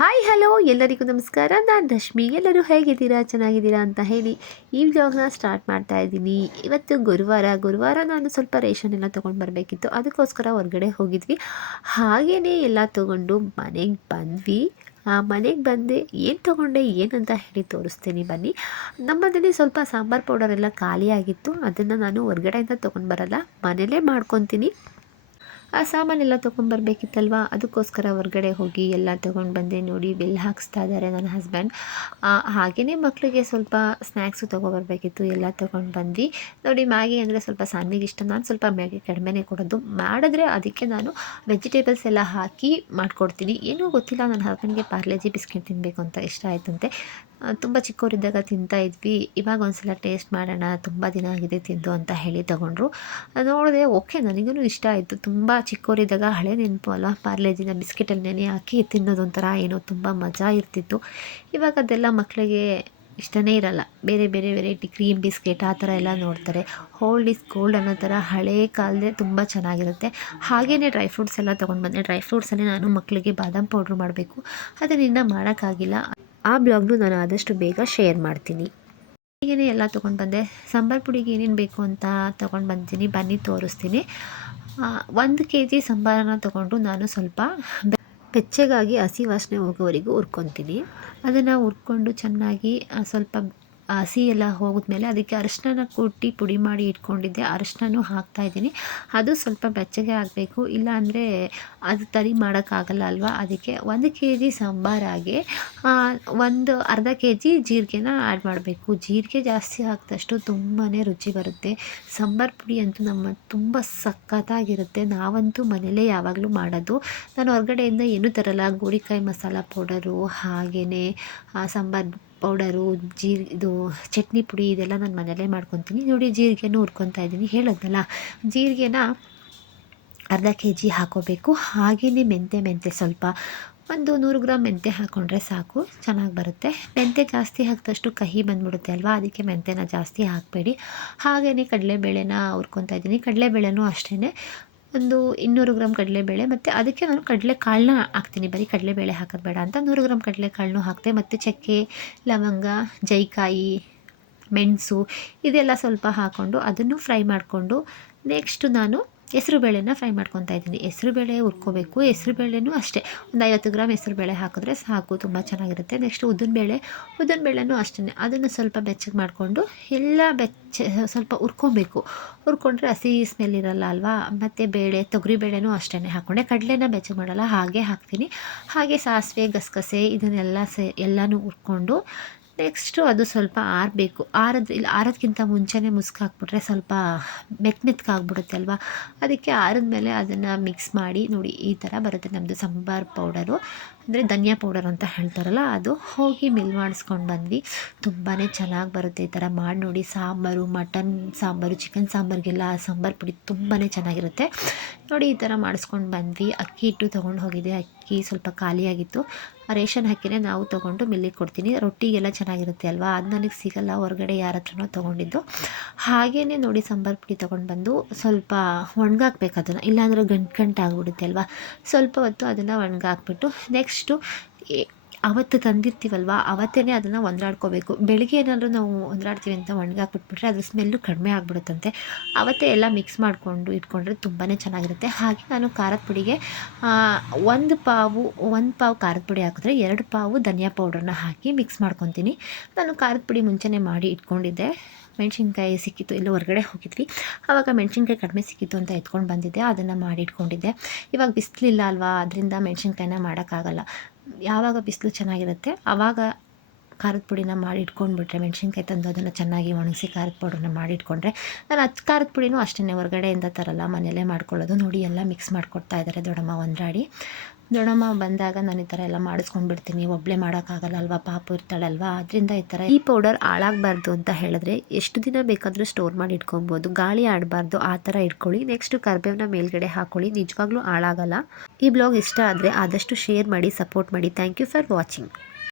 Hi hello ಎಲ್ಲರಿಗೂ ನಮಸ್ಕಾರ. ನಾನು ರಶ್ಮಿ ಎಲ್ಲರೂ ಹೇಗಿದ್ದೀರಾ? ಚೆನ್ನಾಗಿದ್ದೀರಾ ಅಂತ ಹೇಳಿ ಈ ವ್ಲಾಗ್ನ ಸ್ಟಾರ್ಟ್ ಮಾಡ್ತಾ ಇದ್ದೀನಿ. ಇವತ್ತು ಗುರುವಾರ ಗುರುವಾರ ನಾನು ಸ್ವಲ್ಪ ರೇಷನ್ ಎಲ್ಲ ತೊಗೊಂಡು ಬರಬೇಕಿತ್ತು. ಅದಕ್ಕೋಸ್ಕರ ಹೊರಗಡೆ ಹೋಗಿದ್ವಿ. ಹಾಗೆಯೇ ಎಲ್ಲ ತೊಗೊಂಡು ಮನೆಗೆ ಬಂದ್ವಿ. ಆ ಮನೆಗೆ ಬಂದೆ. ಏನು ತೊಗೊಂಡೆ ಏನಂತ ಹೇಳಿ ತೋರಿಸ್ತೀನಿ ಬನ್ನಿ. ನಮ್ಮದಲ್ಲಿ ಸ್ವಲ್ಪ ಸಾಂಬಾರು ಪೌಡರ್ ಎಲ್ಲ ಖಾಲಿಯಾಗಿತ್ತು. ಅದನ್ನು ನಾನು ಹೊರಗಡೆಯಿಂದ ತೊಗೊಂಡು ಬರಲ್ಲ. ಮನೇಲೇ ಮಾಡ್ಕೊತೀನಿ. ಆ ಸಾಮಾನೆಲ್ಲ ತೊಗೊಂಬರ್ಬೇಕಿತ್ತಲ್ವ ಅದಕ್ಕೋಸ್ಕರ ಹೊರಗಡೆ ಹೋಗಿ ಎಲ್ಲ ತೊಗೊಂಡು ಬಂದೆ, ನೋಡಿ ಬಿಲ್ ಹಾಕಿಸ್ತಾ ಇದ್ದಾರೆ ನನ್ನ ಹಸ್ಬೆಂಡ್ ಹಾಗೆಯೇ ಮಕ್ಕಳಿಗೆ ಸ್ವಲ್ಪ ಸ್ನ್ಯಾಕ್ಸು ತೊಗೊಬರ್ಬೇಕಿತ್ತು ಎಲ್ಲ ತೊಗೊಂಡು ಬಂದ್ವಿ. ನೋಡಿ ಮ್ಯಾಗಿ ಅಂದರೆ ಸ್ವಲ್ಪ ಸಾನ್ವಿಗೆ ಇಷ್ಟ. ನಾನು ಸ್ವಲ್ಪ ಮ್ಯಾಗಿ ಕಡಿಮೆನೇ ಕೊಡೋದು. ಮಾಡಿದ್ರೆ ಅದಕ್ಕೆ ನಾನು ವೆಜಿಟೇಬಲ್ಸ್ ಎಲ್ಲ ಹಾಕಿ ಮಾಡಿಕೊಡ್ತೀನಿ. ಏನೂ ಗೊತ್ತಿಲ್ಲ, ನನ್ನ ಹಸ್ಬೆಂಡ್ಗೆ ಪಾರ್ಲೆಜಿ ಬಿಸ್ಕೆಟ್ ತಿನ್ನಬೇಕು ಅಂತ ಇಷ್ಟ ಆಯ್ತಂತೆ. ತುಂಬ ಚಿಕ್ಕವರಿದ್ದಾಗ ತಿಂತಾ ಇದ್ವಿ. ಇವಾಗ ಒಂದ್ಸಲ ಟೇಸ್ಟ್ ಮಾಡೋಣ, ತುಂಬ ದಿನ ಆಗಿದೆ ತಿಂದು ಅಂತ ಹೇಳಿ ತಗೊಂಡ್ರು. ನೋಡಿದೆ ಓಕೆ ನನಗೂ ಇಷ್ಟ ಆಯಿತು. ತುಂಬ ಚಿಕ್ಕವರಿದ್ದಾಗ ಹಳೆ ನೆನಪು ಅಲ್ಲ ಪಾರ್ಲೇಜಿನ ಬಿಸ್ಕೆಟಲ್ಲಿ ನೆನೆ ಹಾಕಿ ತಿನ್ನೋದೊಂಥರ ಏನೋ ತುಂಬ ಮಜಾ ಇರ್ತಿತ್ತು. ಇವಾಗ ಅದೆಲ್ಲ ಮಕ್ಕಳಿಗೆ ಇಷ್ಟನೇ ಇರಲ್ಲ. ಬೇರೆ ಬೇರೆ ವೆರೈಟಿ ಕ್ರೀಮ್ ಬಿಸ್ಕೆಟ್ ಆ ಥರ ಎಲ್ಲ ನೋಡ್ತಾರೆ. ಹೋಲ್ಡ್ ಇಸ್ ಗೋಲ್ಡ್ ಅನ್ನೋ ಥರ ಹಳೇ ಕಾಲದೇ ತುಂಬ ಚೆನ್ನಾಗಿರುತ್ತೆ. ಹಾಗೆಯೇ ಡ್ರೈ ಫ್ರೂಟ್ಸ್ ಎಲ್ಲ ತೊಗೊಂಡು ಬಂದೆ ಡ್ರೈ ಫ್ರೂಟ್ಸಲ್ಲಿ ನಾನು ಮಕ್ಕಳಿಗೆ ಬಾದಾಮ್ ಪೌಡ್ರ್ ಮಾಡಬೇಕು. ಅದನ್ನಿಂದ ಮಾಡೋಕ್ಕಾಗಿಲ್ಲ. ಆ ಬ್ಲಾಗ್ನು ನಾನು ಆದಷ್ಟು ಬೇಗ ಶೇರ್ ಮಾಡ್ತೀನಿ. ಹೀಗೇ ಎಲ್ಲ ತೊಗೊಂಡು ಬಂದೆ. ಸಾಂಬಾರು ಪುಡಿಗೆ ಏನೇನು ಬೇಕು ಅಂತ ತೊಗೊಂಡು ಬಂದಿನಿ ಬನ್ನಿ ತೋರಿಸ್ತೀನಿ. ಒಂದು ಕೆ ಜಿ ಸಂಬಾರನ ತಗೊಂಡು ನಾನು ಸ್ವಲ್ಪ ಬೆಚ್ಚಗಾಗಿ ಹಸಿ ವಾಸನೆ ಹೋಗೋವರೆಗೂ ಹುರ್ಕೊತೀನಿ. ಅದನ್ನು ಹುರ್ಕೊಂಡು ಚೆನ್ನಾಗಿ ಸ್ವಲ್ಪ ಹಸಿ ಎಲ್ಲ ಹೋಗಿದ್ಮೇಲೆ ಅದಕ್ಕೆ ಅರಿಶಿನ ಕುಟ್ಟಿ ಪುಡಿ ಮಾಡಿ ಇಟ್ಕೊಂಡಿದ್ದೆ. ಅರಿಶಿನೂ ಹಾಕ್ತಾಯಿದ್ದೀನಿ ಅದು ಸ್ವಲ್ಪ ಬೆಚ್ಚಗೆ ಆಗಬೇಕು. ಇಲ್ಲ ಅಂದರೆ ಅದು ತರಿ ಮಾಡೋಕ್ಕಾಗಲ್ಲ ಅಲ್ವಾ? ಅದಕ್ಕೆ ಒಂದು ಕೆ ಜಿ ಸಾಂಬಾರಾಗೆ ಒಂದು ಅರ್ಧ ಕೆ ಜಿ ಜೀರಿಗೆನ ಆ್ಯಡ್ ಮಾಡಬೇಕು. ಜೀರಿಗೆ ಜಾಸ್ತಿ ಹಾಕಿದಷ್ಟು ತುಂಬಾ ರುಚಿ ಬರುತ್ತೆ. ಸಾಂಬಾರು ಪುಡಿ ಅಂತೂ ನಮ್ಮ ತುಂಬ ಸಖತ್ತಾಗಿರುತ್ತೆ. ನಾವಂತೂ ಮನೇಲೇ ಯಾವಾಗಲೂ ಮಾಡೋದು. ನಾನು ಹೊರಗಡೆಯಿಂದ ಏನೂ ತರಲ್ಲ. ಗೋರಿಕಾಯಿ ಮಸಾಲ ಪೌಡರು ಹಾಗೆಯೇ ಸಾಂಬಾರು ಪೌಡರು, ಜೀರ್, ಇದು ಚಟ್ನಿ ಪುಡಿ ಇದೆಲ್ಲ ನಾನು ಮನೆಯಲ್ಲೇ ಮಾಡ್ಕೊತೀನಿ. ನೋಡಿ ಜೀರಿಗೆನೂ ಹುರ್ಕೊತಾ ಇದ್ದೀನಿ ಹೇಳೋದಲ್ಲ ಜೀರಿಗೆನ ಅರ್ಧ ಕೆ ಜಿ ಹಾಕೋಬೇಕು. ಹಾಗೆಯೇ ಮೆಂತೆ ಮೆಂತೆ ಸ್ವಲ್ಪ. ಒಂದು ನೂರು ಗ್ರಾಮ್ ಮೆಂತೆ ಹಾಕ್ಕೊಂಡ್ರೆ ಸಾಕು. ಚೆನ್ನಾಗಿ ಬರುತ್ತೆ. ಮೆಂತೆ ಜಾಸ್ತಿ ಹಾಕಿದಷ್ಟು ಕಹಿ ಬಂದ್ಬಿಡುತ್ತೆ ಅಲ್ವಾ? ಅದಕ್ಕೆ ಮೆಂತೆನ ಜಾಸ್ತಿ ಹಾಕಬೇಡಿ. ಹಾಗೆಯೇ ಕಡಲೆಬೇಳೆನ ಹುರ್ಕೊತಾ ಇದ್ದೀನಿ ಕಡಲೆಬೇಳೆನೂ ಅಷ್ಟೇ ಒಂದು ಇನ್ನೂರು ಗ್ರಾಮ್ ಕಡಲೆಬೇಳೆ ಮತ್ತು ಅದಕ್ಕೆ ನಾನು ಕಡಲೆ ಕಾಳನ್ನ ಹಾಕ್ತೀನಿ. ಬರೀ ಕಡಲೆಬೇಳೆ ಹಾಕೋದು ಬೇಡ ಅಂತ ನೂರು ಗ್ರಾಮ್ ಕಡಲೆಕಾಳನ್ನೂ ಹಾಕ್ತೆ. ಮತ್ತು ಚಕ್ಕೆ, ಲವಂಗ, ಜೈಕಾಯಿ, ಮೆಣಸು, ಇದೆಲ್ಲ ಸ್ವಲ್ಪ ಹಾಕ್ಕೊಂಡು ಅದನ್ನು ಫ್ರೈ ಮಾಡಿಕೊಂಡು ನೆಕ್ಸ್ಟು ನಾನು ಬೇಳೆನ ಫ್ರೈ ಮಾಡ್ಕೊತಾ ಇದ್ದೀನಿ. ಹೆಸ್ರುಬೇಳೆ ಹುರ್ಕೋಬೇಕು. ಹೆಸ್ರುಬೇಳೆನೂ ಅಷ್ಟೇ. ಒಂದು ಐವತ್ತು ಗ್ರಾಮ್ ಹೆಸ್ರುಬೇಳೆ ಹಾಕಿದ್ರೆ ಸಾಕು, ತುಂಬ ಚೆನ್ನಾಗಿರುತ್ತೆ. ನೆಕ್ಸ್ಟ್ ಉದ್ದಿನಬೇಳೆ ಉದ್ದಿನಬೇಳೆನೂ ಅಷ್ಟೇ ಅದನ್ನು ಸ್ವಲ್ಪ ಬೆಚ್ಚಗೆ ಮಾಡಿಕೊಂಡು ಎಲ್ಲ ಬೆಚ್ಚ, ಸ್ವಲ್ಪ ಹುರ್ಕೊಬೇಕು. ಹುರ್ಕೊಂಡ್ರೆ ಹಸಿ ಸ್ಮೆಲ್ ಇರಲ್ಲ ಅಲ್ವಾ? ಮತ್ತು ಬೇಳೆ, ತೊಗರಿ ಬೇಳೆನೂ ಅಷ್ಟೇ ಹಾಕ್ಕೊಂಡೆ ಕಡಲೆನ ಬೆಚ್ಚಗೆ ಮಾಡಲ್ಲ, ಹಾಗೆ ಹಾಕ್ತೀನಿ. ಹಾಗೆ ಸಾಸಿವೆ, ಗಸಗಸೆ ಇದನ್ನೆಲ್ಲ ಸೇ, ಎಲ್ಲನೂ ಹುರ್ಕೊಂಡು ನೆಕ್ಸ್ಟು ಅದು ಸ್ವಲ್ಪ ಆರಬೇಕು. ಆರದು, ಇಲ್ಲಿ ಆರೋದಕ್ಕಿಂತ ಮುಂಚೆನೇ ಮುಸ್ಕಾಕ್ಬಿಟ್ರೆ ಸ್ವಲ್ಪ ಮೆತ್ ಮೆತ್ಕಾಗ್ಬಿಡುತ್ತೆ ಅಲ್ವಾ? ಅದಕ್ಕೆ ಆರಿದ್ಮೇಲೆ ಅದನ್ನು ಮಿಕ್ಸ್ ಮಾಡಿ ನೋಡಿ ಈ ಥರ ಬರುತ್ತೆ ನಮ್ಮದು ಸಾಂಬಾರು ಪೌಡರು. ಅಂದರೆ ಧನಿಯಾ ಪೌಡರ್ ಅಂತ ಹೇಳ್ತಾರಲ್ಲ, ಅದು ಹೋಗಿ ಮಿಲ್ ಮಾಡಿಸ್ಕೊಂಡು ಬಂದ್ವಿ. ತುಂಬಾ ಚೆನ್ನಾಗಿ ಬರುತ್ತೆ ಈ ಥರ ಮಾಡಿ ನೋಡಿ. ಸಾಂಬಾರು ಮಟನ್ ಸಾಂಬಾರು ಚಿಕನ್ ಸಾಂಬಾರಿಗೆಲ್ಲ ಸಾಂಬಾರು ಪುಡಿ ತುಂಬಾ ಚೆನ್ನಾಗಿರುತ್ತೆ. ನೋಡಿ ಈ ಥರ ಮಾಡಿಸ್ಕೊಂಡು ಬಂದ್ವಿ. ಅಕ್ಕಿ ಹಿಟ್ಟು ತೊಗೊಂಡು ಹೋಗಿದ್ದೆ ಅಕ್ಕಿ ಸ್ವಲ್ಪ ಖಾಲಿಯಾಗಿತ್ತು ರೇಷನ್ ಹಾಕಿನೇ ನಾವು ತೊಗೊಂಡು ಮಿಲ್ಲಿಗೆ ಕೊಡ್ತೀನಿ. ರೊಟ್ಟಿಗೆಲ್ಲ ಚೆನ್ನಾಗಿರುತ್ತೆ ಅಲ್ವಾ? ಅದು ನನಗೆ ಸಿಗಲ್ಲ. ಹೊರಗಡೆ ಯಾರ ಹತ್ರನೂ ತೊಗೊಂಡಿದ್ದು. ಹಾಗೇ ನೋಡಿ ಸಾಂಬಾರು ಪುಡಿ ತೊಗೊಂಡು ಬಂದು ಸ್ವಲ್ಪ ಒಣಗಾಕ್ಬೇಕು ಅದನ್ನು. ಇಲ್ಲಾಂದರೆ ಗಂಟು ಗಂಟು ಆಗಿಬಿಡುತ್ತೆ ಅಲ್ವಾ? ಸ್ವಲ್ಪ ಹೊತ್ತು ಅದನ್ನು ಒಣಗಾಕ್ಬಿಟ್ಟು ನೆಕ್ಸ್ಟು ಅವತ್ತು ತಂದಿರ್ತೀವಲ್ವ? ಅವತ್ತೇ ಅದನ್ನು ಒಂದಾಡ್ಕೋಬೇಕು ಬೆಳಿಗ್ಗೆ ಏನಾದರೂ ನಾವು ಹೊಂದ್ರಾಡ್ತೀವಿ ಅಂತ ಒಣಗಾಕ್ಬಿಟ್ಬಿಟ್ರೆ ಅದು ಸ್ಮೆಲ್ಲು ಕಡಿಮೆ ಆಗ್ಬಿಡುತ್ತಂತೆ. ಅವತ್ತೇ ಎಲ್ಲ ಮಿಕ್ಸ್ ಮಾಡಿಕೊಂಡು ಇಟ್ಕೊಂಡ್ರೆ ತುಂಬಾ ಚೆನ್ನಾಗಿರುತ್ತೆ. ಹಾಗೆ ನಾನು ಖಾರದ ಪುಡಿಗೆ ಒಂದು ಪಾವು ಒಂದು ಪಾವು ಖಾರದ ಪುಡಿ ಹಾಕಿದ್ರೆ ಎರಡು ಪಾವು ಧನಿಯಾ ಪೌಡ್ರನ್ನ ಹಾಕಿ ಮಿಕ್ಸ್ ಮಾಡ್ಕೊತೀನಿ. ನಾನು ಖಾರದ ಪುಡಿ ಮುಂಚೆನೇ ಮಾಡಿ ಇಟ್ಕೊಂಡಿದ್ದೆ. ಮೆಣಸಿನ್ಕಾಯಿ ಸಿಕ್ಕಿತ್ತು ಎಲ್ಲೋ ಹೊರಗಡೆ ಹೋಗಿದ್ವಿ. ಆವಾಗ ಮೆಣಸಿನ್ಕಾಯಿ ಕಡಿಮೆ ಸಿಕ್ಕಿತ್ತು ಅಂತ ಎತ್ಕೊಂಡು ಬಂದಿದ್ದೆ, ಅದನ್ನು ಮಾಡಿಟ್ಕೊಂಡಿದ್ದೆ ಇವಾಗ ಬಿಸಿಲಿಲ್ಲ ಅಲ್ವಾ, ಅದರಿಂದ ಮೆಣಸಿನ್ಕಾಯಿನ ಮಾಡೋಕ್ಕಾಗಲ್ಲ. ಯಾವಾಗ ಬಿಸಿಲು ಚೆನ್ನಾಗಿರುತ್ತೆ ಆವಾಗ ಖಾರದ ಪುಡಿನ ಮಾಡಿ ಇಟ್ಕೊಂಡ್ಬಿಟ್ರೆ, ಮೆಣಸಿನ್ಕಾಯಿ ತಂದು ಅದನ್ನು ಚೆನ್ನಾಗಿ ಒಣಗಿಸಿ ಖಾರದ ಪೌಡ್ರನ್ನ ಮಾಡಿ ಇಟ್ಕೊಂಡ್ರೆ, ನಾನು ಹತ್ತು ಖಾರದ ಪುಡಿನೂ ಅಷ್ಟೇ ಹೊರಗಡೆಯಿಂದ ತರಲ್ಲ, ಮನೆಯಲ್ಲೇ ಮಾಡ್ಕೊಳ್ಳೋದು, ನೋಡಿ ಎಲ್ಲ ಮಿಕ್ಸ್ ಮಾಡಿಕೊಡ್ತಾ ಇದ್ದಾರೆ ದೊಡ್ಡಮ್ಮ ಒಂದ್ರಾಡಿ. ದೊಡ್ಡಮ್ಮ ಬಂದಾಗ ನಾನು ಈ ಥರ ಎಲ್ಲ ಮಾಡಿಸ್ಕೊಂಡು ಬಿಡ್ತೀನಿ ಒಬ್ಬಳೆ ಮಾಡೋಕ್ಕಾಗಲ್ಲ ಅಲ್ವಾ, ಪಾಪು ಇರ್ತಾಳಲ್ವಾ ಅದರಿಂದ ಈ ಥರ ಈ ಪೌಡರ್ ಹಾಳಾಗಬಾರ್ದು ಅಂತ ಹೇಳಿದ್ರೆ ಎಷ್ಟು ದಿನ ಬೇಕಾದರೂ ಸ್ಟೋರ್ ಮಾಡಿ ಇಟ್ಕೊಬೋದು, ಗಾಳಿ ಆಡಬಾರ್ದು, ಆ ಥರ ಇಟ್ಕೊಳ್ಳಿ ನೆಕ್ಸ್ಟ್ ಕರ್ಬೇವನ್ನ ಮೇಲ್ಗಡೆ ಹಾಕೊಳ್ಳಿ, ನಿಜವಾಗ್ಲೂ ಹಾಳಾಗಲ್ಲ. ಈ ಬ್ಲಾಗ್ ಇಷ್ಟ ಆದರೆ ಆದಷ್ಟು ಶೇರ್ ಮಾಡಿ ಸಪೋರ್ಟ್ ಮಾಡಿ ಥ್ಯಾಂಕ್ ಯು ಫಾರ್ ವಾಚಿಂಗ್